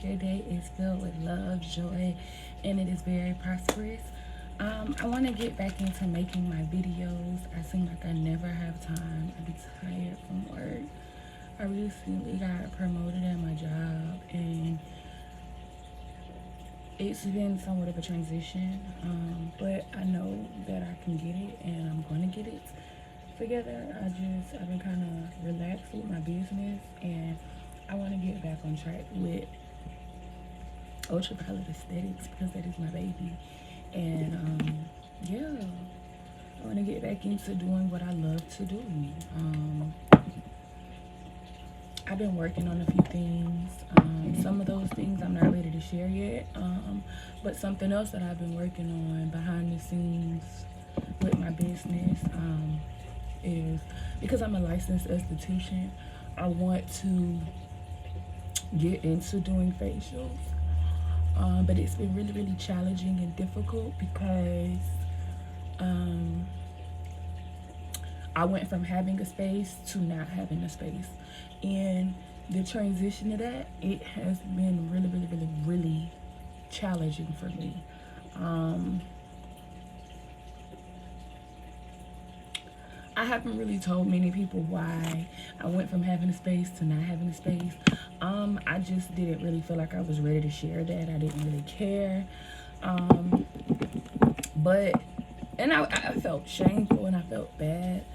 hope your day is filled with love, joy, and it is very prosperous. I want to get back into making my videos. I seem like I never have time. I be tired from work. I recently got promoted at my job, and it's been somewhat of a transition, but I know that I can get it, and I'm going to get it together. I've been kind of relaxed with my business, and I want to get back on track with ultraviolet aesthetics because that is my baby. And yeah, I want to get back into doing what I love to do. I've been working on a few things. Some of those things I'm not ready to share yet. But something else that I've been working on behind the scenes with my business is because I'm a licensed esthetician, I want to get into doing facials. But it's been really, really challenging and difficult because I went from having a space to not having a space. And the transition to that, it has been really, really, really, really challenging for me. I haven't really told many people why I went from having a space to not having a space. I just didn't really feel like I was ready to share that. I didn't really care. And I felt shameful and I felt bad.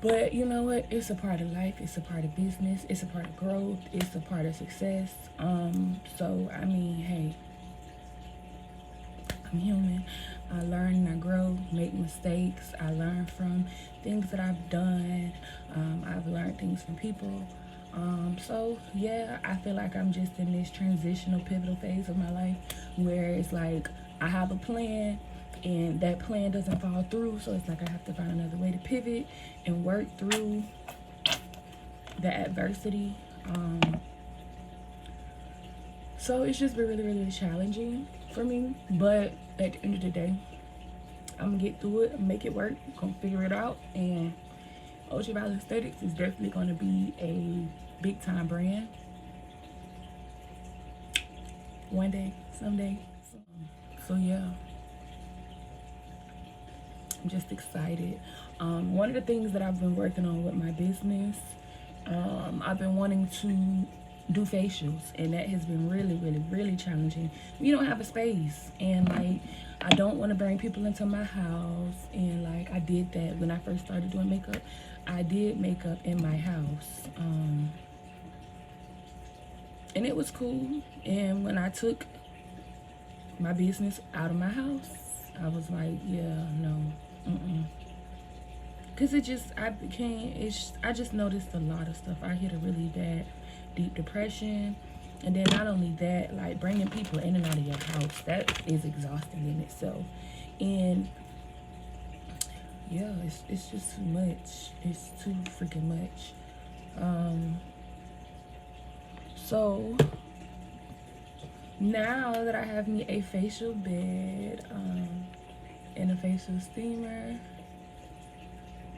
But you know what? It's a part of life. It's a part of business. It's a part of growth. It's a part of success. So, I mean, hey, I'm human. I learn and I grow, make mistakes. I learn from things that I've done. I've learned things from people. So yeah, I feel like I'm just in this transitional pivotal phase of my life where it's like I have a plan and that plan doesn't fall through. So it's like I have to find another way to pivot and work through the adversity. So it's just been really, really challenging for me. But at the end of the day, I'm gonna get through it, make it work, gonna figure it out. And Ultraviolet Aesthetics is definitely gonna be a big time brand one day, someday. So yeah, I'm just excited. One of the things that I've been working on with my business, I've been wanting to do facials, and that has been really, really, really challenging. We don't have a space, and like I don't want to bring people into my house. And like I did that when I first started doing makeup. I did makeup in my house, and it was cool. And when I took my business out of my house, I was like, yeah, no, because I just noticed a lot of stuff. I hit a really bad deep depression, and then not only that, like bringing people in and out of your house, that is exhausting in itself. And yeah, it's just too much. It's too freaking much. So now that I have me a facial bed and a facial steamer,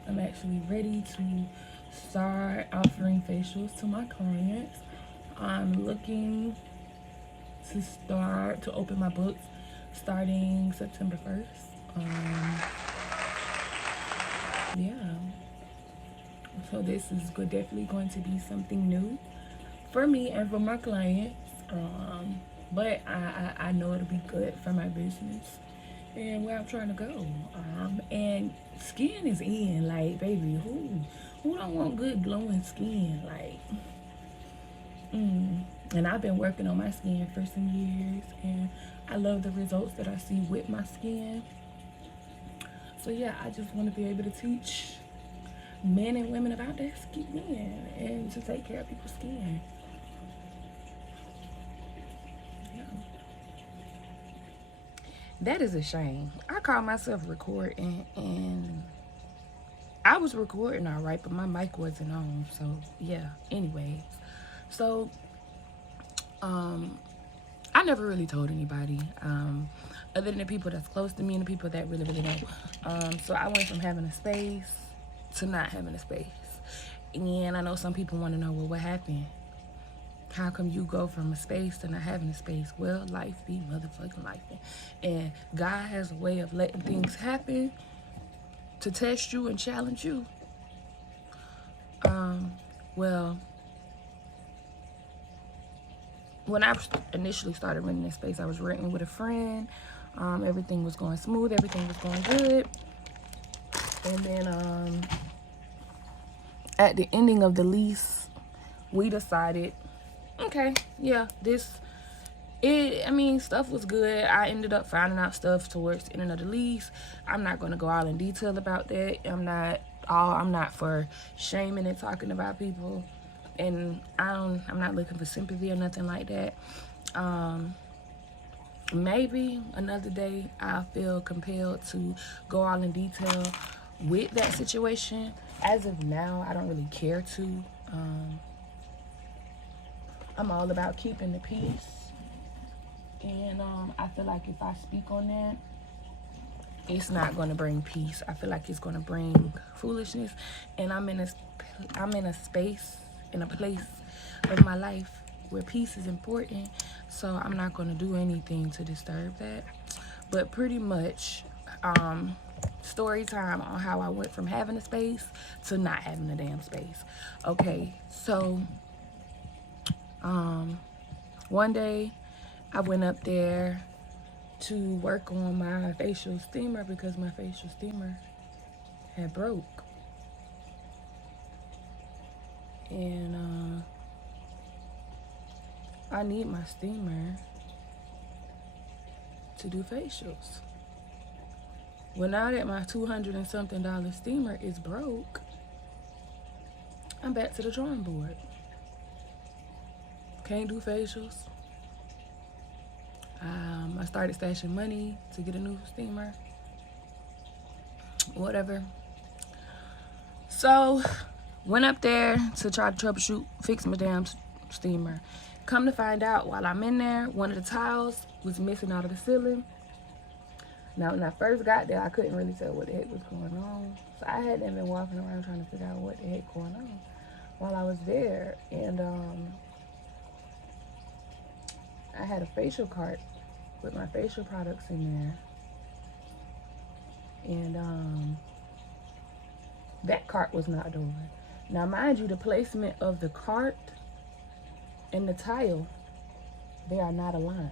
I'm actually ready to start offering facials to my clients. I'm looking to open my books starting September 1st. Yeah. So this is definitely going to be something new for me and for my clients. But I know it'll be good for my business and where I'm trying to go. And skin is in, like, baby, who don't want good glowing skin? Like, and I've been working on my skin for some years, and I love the results that I see with my skin. So yeah, I just want to be able to teach men and women about their skin and to take care of people's skin. Yeah. That is a shame. I caught myself recording, and I was recording all right, but my mic wasn't on. So yeah, anyways. So I never really told anybody, other than the people that's close to me and the people that really, really know. So I went from having a space to not having a space. And I know some people want to know, well, what happened? How come you go from a space to not having a space? Well, life be motherfucking life. And God has a way of letting things happen to test you and challenge you. Well, when I initially started renting this space, I was renting with a friend. Everything was going smooth. Everything was going good. And then at the ending of the lease, we decided, okay, yeah, stuff was good. I ended up finding out stuff towards the end of the lease. I'm not going to go all in detail about that. I'm not for shaming and talking about people. And I'm not looking for sympathy or nothing like that. Maybe another day I'll feel compelled to go all in detail with that situation. As of now, I don't really care to. I'm all about keeping the peace. And I feel like if I speak on that, it's not going to bring peace. I feel like it's going to bring foolishness. And I'm in a space, in a place of my life where peace is important. So I'm not going to do anything to disturb that. But pretty much, story time on how I went from having a space to not having a damn space. Okay, so one day I went up there to work on my facial steamer because my facial steamer had broke. And I need my steamer to do facials. Well, now that my $200 and something steamer is broke, I'm back to the drawing board. Can't do facials. I started stashing money to get a new steamer. Whatever. So, went up there to try to troubleshoot, fix my damn steamer. Come to find out, while I'm in there, one of the tiles was missing out of the ceiling. Now, when I first got there, I couldn't really tell what the heck was going on. So I had been walking around trying to figure out what the heck going on while I was there. And I had a facial cart with my facial products in there. And that cart was not doing. Now, mind you, the placement of the cart and the tile, they are not aligned.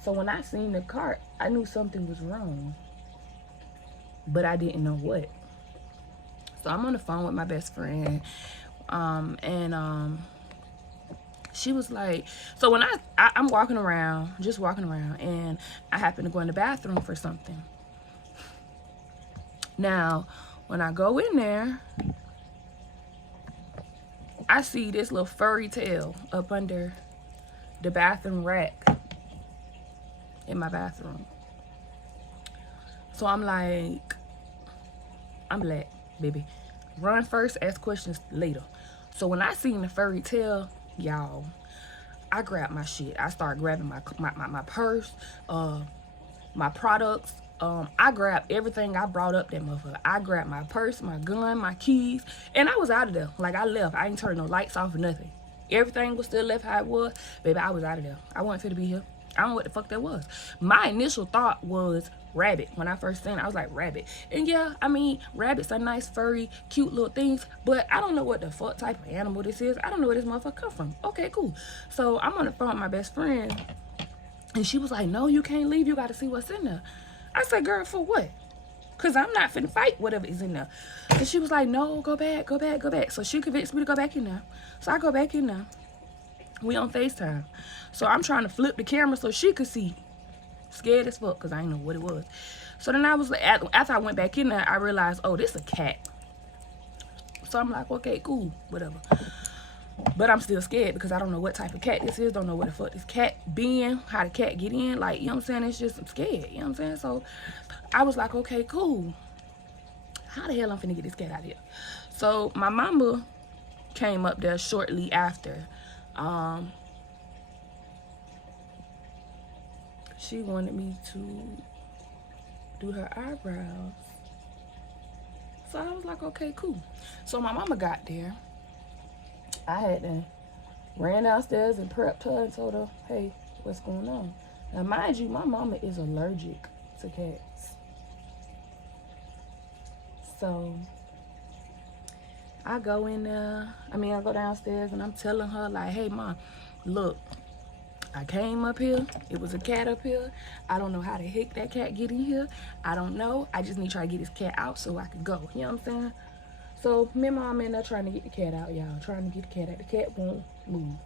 So when I seen the cart, I knew something was wrong, but I didn't know what. So I'm on the phone with my best friend, and she was like, so when I'm walking around, just walking around, and I happen to go in the bathroom for something. Now, when I go in there, I see this little furry tail up under the bathroom rack in my bathroom. So I'm like, I'm black, baby. Run first, ask questions later. So when I seen the furry tail, y'all, I grabbed my shit. I started grabbing my purse, my products. I grabbed everything I brought up that motherfucker. I grabbed my purse, my gun, my keys, and I was out of there. Like, I left. I ain't turned no lights off or nothing. Everything was still left how it was. Baby, I was out of there. I wasn't fit to be here. I don't know what the fuck that was. My initial thought was rabbit. When I first seen it, I was like, rabbit. And yeah, I mean, rabbits are nice, furry, cute little things, but I don't know what the fuck type of animal this is. I don't know where this motherfucker come from. Okay, cool. So I'm on the phone with my best friend, and she was like, no, you can't leave. You got to see what's in there. I said, girl, for what? Because I'm not finna fight whatever is in there. And she was like, no, go back, go back, go back. So she convinced me to go back in there. So I go back in there. We on FaceTime. So I'm trying to flip the camera so she could see. Scared as fuck because I didn't know what it was. So then I was like, after I went back in there, I realized, oh, this a cat. So I'm like, okay, cool, whatever. But I'm still scared because I don't know what type of cat this is. Don't know where the fuck this cat been, how the cat get in. Like, you know what I'm saying? It's just, I'm scared. You know what I'm saying? So I was like, okay, cool. How the hell I'm finna get this cat out of here? So my mama came up there shortly after. She wanted me to do her eyebrows. So I was like, okay, cool. So my mama got there. I had to Ran downstairs and prepped her and told her, hey, what's going on? Now, mind you, my mama is allergic to cats. So I go in there, I go downstairs and I'm telling her, like, hey, Mom, look, I came up here. It was a cat up here. I don't know how the heck that cat get in here. I don't know. I just need to try to get this cat out so I can go. You know what I'm saying? So me and Mom in there trying to get the cat out, y'all. Trying to get the cat out. The cat won't move.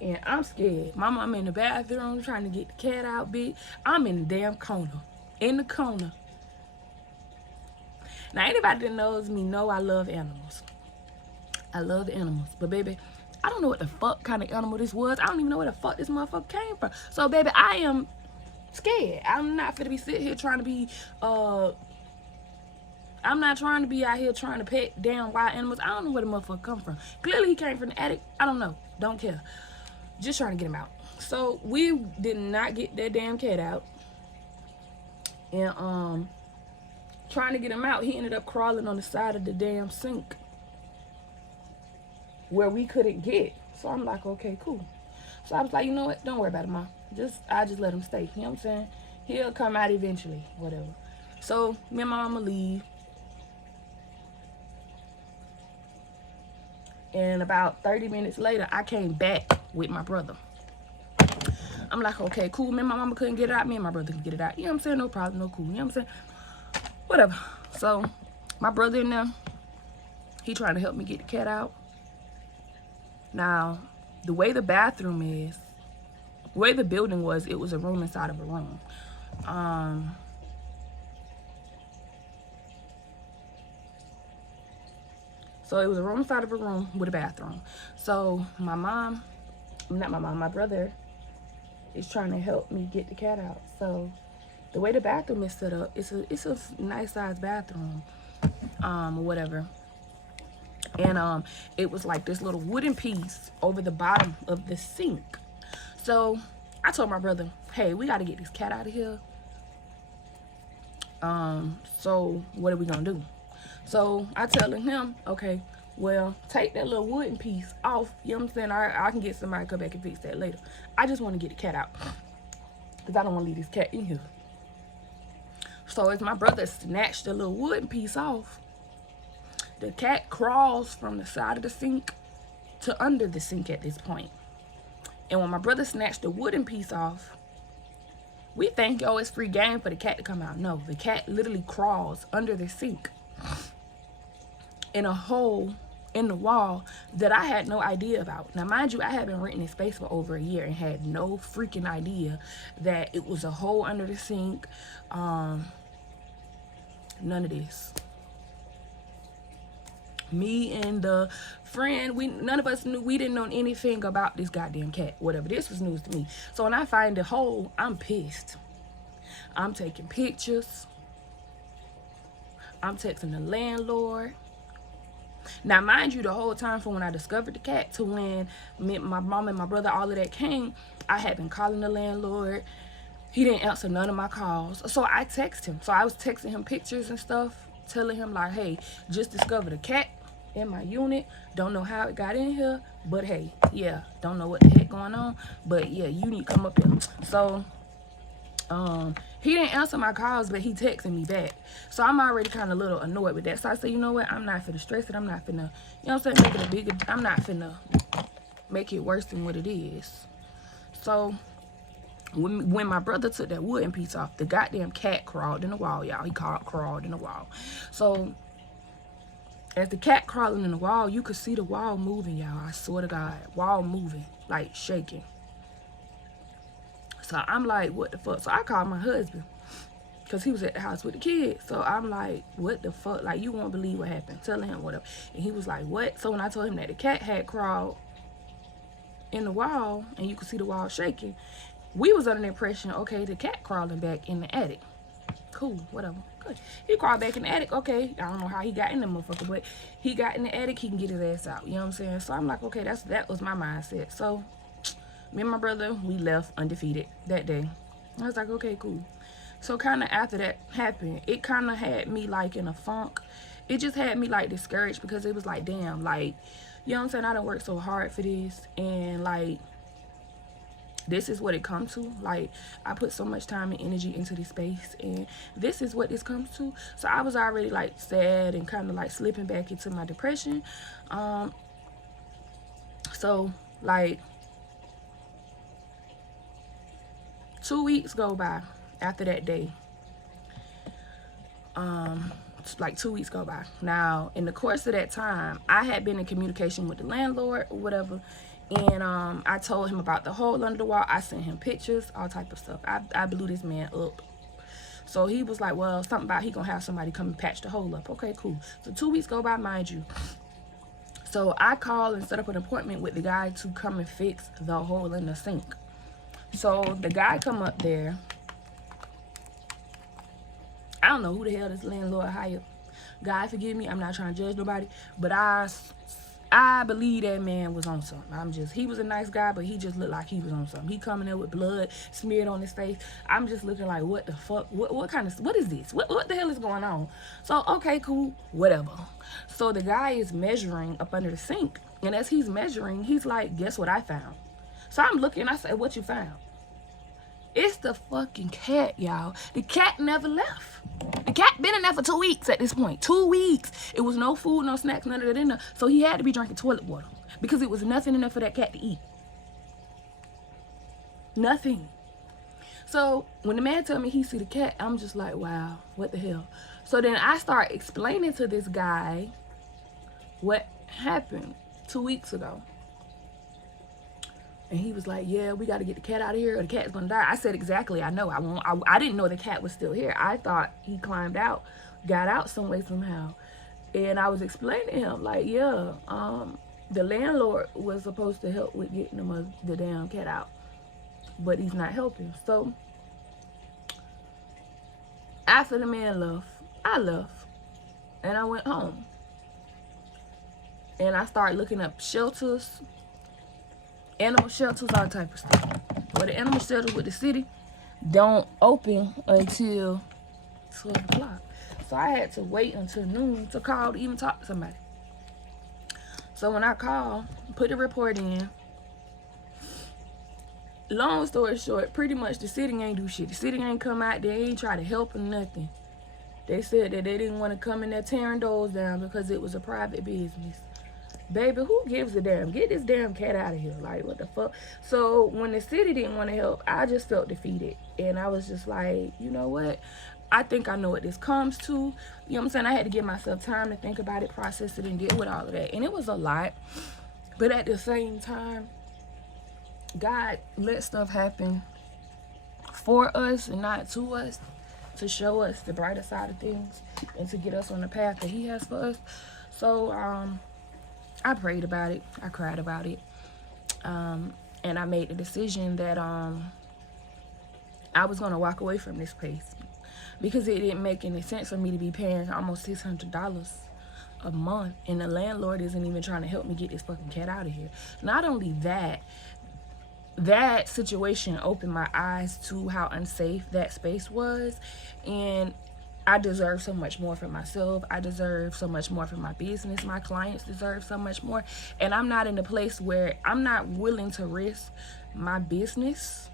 And I'm scared. My mom in the bathroom trying to get the cat out, bitch. I'm in the damn corner. In the corner. Now, anybody that knows me know I love animals. I love animals. But, baby, I don't know what the fuck kind of animal this was. I don't even know where the fuck this motherfucker came from. So, baby, I am scared. I'm not finna be sitting here trying to be, I'm not trying to be out here trying to pet damn wild animals. I don't know where the motherfucker come from. Clearly, he came from the attic. I don't know. Don't care. Just trying to get him out. So, we did not get that damn cat out. And, trying to get him out, he ended up crawling on the side of the damn sink where we couldn't get. So I'm like, okay, cool. So I was like, you know what? Don't worry about it, Mom. I just let him stay. You know what I'm saying? He'll come out eventually, whatever. So me and my mama leave. And about 30 minutes later, I came back with my brother. I'm like, okay, cool. Me and my mama couldn't get it out. Me and my brother could get it out. You know what I'm saying? No problem, no cool. You know what I'm saying? Whatever. So my brother in there, he trying to help me get the cat out. Now, the way the bathroom is, the way the building was, it was a room inside of a room. So it was a room inside of a room with a bathroom. So my brother is trying to help me get the cat out. So the way the bathroom is set up, it's a nice sized bathroom, or whatever. And it was like this little wooden piece over the bottom of the sink. So I told my brother, hey, we got to get this cat out of here. So what are we gonna do? So I telling him, okay, well, take that little wooden piece off. You know what I'm saying? I can get somebody to come back and fix that later. I just want to get the cat out because I don't want to leave this cat in here. So as my brother snatched the little wooden piece off, the cat crawls from the side of the sink to under the sink at this point. And when my brother snatched the wooden piece off, we think, oh, it's free game for the cat to come out. No, the cat literally crawls under the sink in a hole in the wall that I had no idea about. Now, mind you, I had been renting this space for over a year and had no freaking idea that it was a hole under the sink. None of this. Me and the friend, none of us knew, we didn't know anything about this goddamn cat, whatever. This was news to me. So when I find the hole, I'm pissed. I'm taking pictures. I'm texting the landlord. Now, mind you, the whole time from when I discovered the cat to when my mom and my brother, all of that came, I had been calling the landlord. He didn't answer none of my calls. So I texted him. So I was texting him pictures and stuff, telling him like, hey, just discovered a cat in my unit. Don't know how it got in here, but hey, yeah, don't know what the heck going on, but yeah, you need to come up here. So he didn't answer my calls, but he texted me back. So I'm already kind of a little annoyed with that. So I said, you know what, I'm not finna stress it. I'm not finna, you know what I'm saying, make it a bigger, I'm not finna make it worse than what it is. So when my brother took that wooden piece off, the goddamn cat crawled in the wall, y'all. He crawled in the wall. So as the cat crawling in the wall, you could see the wall moving, y'all. I swear to God, wall moving, like shaking. So I'm like, what the fuck? So I called my husband because he was at the house with the kids. So I'm like, what the fuck? Like, you won't believe what happened. Telling him whatever. And he was like, what? So when I told him that the cat had crawled in the wall and you could see the wall shaking, we was under the impression, okay, the cat crawling back in the attic. Cool, whatever. Good. He crawled back in the attic. Okay, I don't know how he got in the motherfucker, but he got in the attic, he can get his ass out. You know what I'm saying? So I'm like, okay, that was my mindset. So me and my brother, we left undefeated that day. I was like, okay, cool. So kind of after that happened, it kind of had me like in a funk. it just had me like discouraged, because it was like, damn, like, you know what I'm saying, I done worked so hard for this, and like, this is what it comes to. Like, I put so much time and energy into this space, and this is what this comes to. So I was already like sad and kind of like slipping back into my depression. So like 2 weeks go by after that day. Like 2 weeks go by. Now, in the course of that time, I had been in communication with the landlord or whatever, and I told him about the hole under the wall. I sent him pictures, all type of stuff. I blew this man up. So he was like, well, something about he gonna have somebody come and patch the hole up. Okay, cool. So 2 weeks go by, mind you. So I called and set up an appointment with the guy to come and fix the hole in the sink. So the guy come up there. I don't know who the hell this landlord hired. God forgive me, I'm not trying to judge nobody, but I believe that man was on something. He was a nice guy, but he just looked like he was on something. He coming in with blood smeared on his face. I'm just looking like, what the fuck? What is this? What the hell is going on? So, okay, cool, whatever. So the guy is measuring up under the sink, and as he's measuring, he's like, guess what I found? So I'm looking, I said, what you found? It's the fucking cat, y'all. The cat never left. The cat been in there for 2 weeks at this point. 2 weeks. It was no food, no snacks, none of that in there. So he had to be drinking toilet water, because it was nothing in there for that cat to eat. Nothing. So when the man told me he see the cat, I'm just like, wow, what the hell? So then I start explaining to this guy what happened 2 weeks ago. And he was like, yeah, we got to get the cat out of here or the cat's going to die. I said, exactly, I know. I didn't know the cat was still here. I thought he climbed out, got out some way somehow. And I was explaining to him, like, yeah, the landlord was supposed to help with getting the damn cat out, but he's not helping. So after the man left, I left, and I went home. And I started looking up shelters, animal shelters, all type of stuff. But the animal shelters with the city don't open until 12 o'clock. So I had to wait until noon to call to even talk to somebody. So when I called, put the report in, long story short, pretty much the city ain't do shit. The city ain't come out, they ain't try to help or nothing. They said that they didn't want to come in there tearing doors down because it was a private business. Baby, who gives a damn? Get this damn cat out of here. Like, what the fuck? So when the city didn't want to help, I just felt defeated. And I was just like, you know what? I think I know what this comes to. You know what I'm saying? I had to give myself time to think about it, process it, and deal with all of that. And it was a lot. But at the same time, God let stuff happen for us and not to us, to show us the brighter side of things and to get us on the path that he has for us. So, I prayed about it. I cried about it. And I made the decision that I was going to walk away from this place, because it didn't make any sense for me to be paying almost $600 a month, and the landlord isn't even trying to help me get this fucking cat out of here. Not only that, that situation opened my eyes to how unsafe that space was, and I deserve so much more for myself. I deserve so much more for my business. My clients deserve so much more. And I'm not in a place where I'm not willing to risk my business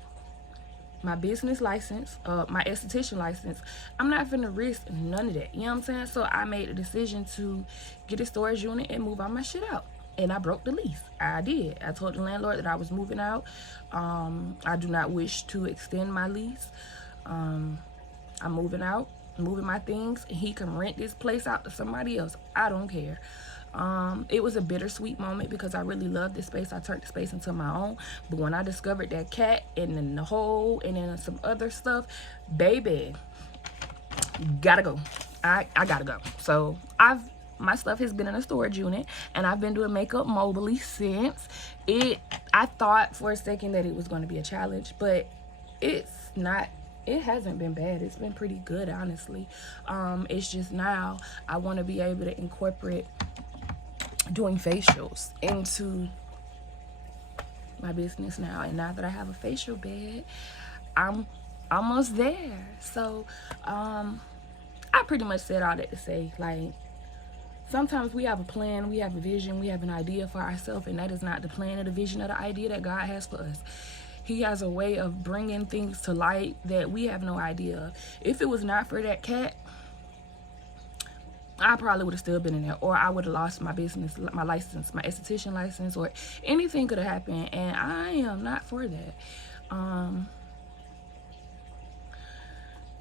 license, my esthetician license. I'm not finna risk none of that. You know what I'm saying? So I made a decision to get a storage unit and move all my shit out. And I broke the lease. I did. I told the landlord that I was moving out. I do not wish to extend my lease. I'm moving out, moving my things, and he can rent this place out to somebody else. I don't care. It was a bittersweet moment because I really loved this space. I turned the space into my own. But when I discovered that cat and then the hole and then some other stuff, baby, gotta go. I gotta go. So my stuff has been in a storage unit, and I've been doing makeup mobily since. I thought for a second that it was going to be a challenge, but it's not. It hasn't been bad. It's been pretty good, honestly. It's just now I want to be able to incorporate doing facials into my business now. And now that I have a facial bed, I'm almost there. So I pretty much said all that to say, like, sometimes we have a plan, we have a vision, we have an idea for ourselves, and that is not the plan or the vision or the idea that God has for us. He has a way of bringing things to light that we have no idea of. If it was not for that cat, I probably would have still been in there, or I would have lost my business, my license, my esthetician license, or anything could have happened, and I am not for that.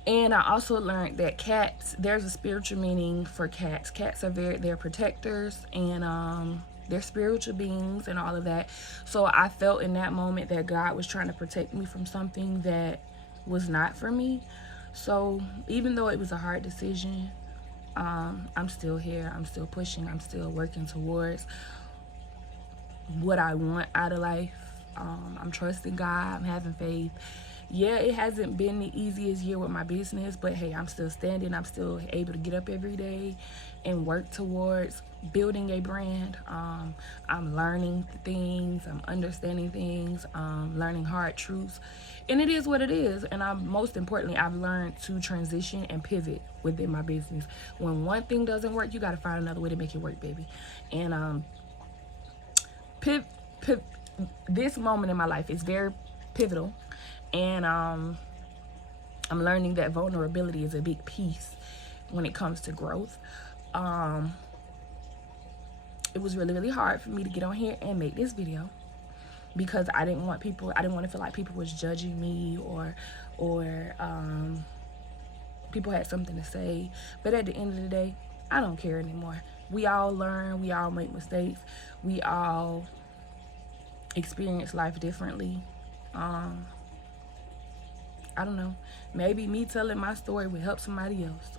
And I also learned that cats, there's a spiritual meaning for cats. Cats are they're protectors, and they're spiritual beings and all of that. So I felt in that moment that God was trying to protect me from something that was not for me. So even though it was a hard decision, I'm still here. I'm still pushing. I'm still working towards what I want out of life. I'm trusting God. I'm having faith. Yeah, it hasn't been the easiest year with my business, but hey, I'm still standing. I'm still able to get up every day and work towards building a brand. I'm learning things. I'm understanding things. Learning hard truths. And it is what it is. And most importantly, I've learned to transition and pivot within my business. When one thing doesn't work, you got to find another way to make it work, baby. And this moment in my life is very pivotal. And I'm learning that vulnerability is a big piece when it comes to growth. It was really, really hard for me to get on here and make this video because I didn't want to feel like people was judging me or people had something to say. But at the end of the day, I don't care anymore. We all learn, we all make mistakes, we all experience life differently. I don't know. Maybe me telling my story would help somebody else.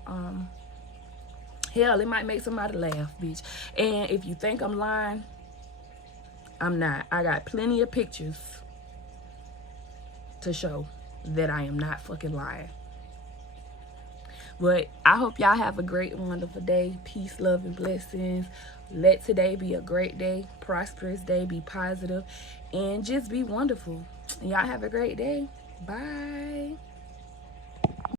Hell, it might make somebody laugh, bitch. And if you think I'm lying, I'm not. I got plenty of pictures to show that I am not fucking lying. But I hope y'all have a great, wonderful day. Peace, love, and blessings. Let today be a great day, prosperous day, be positive, and just be wonderful. Y'all have a great day. Bye.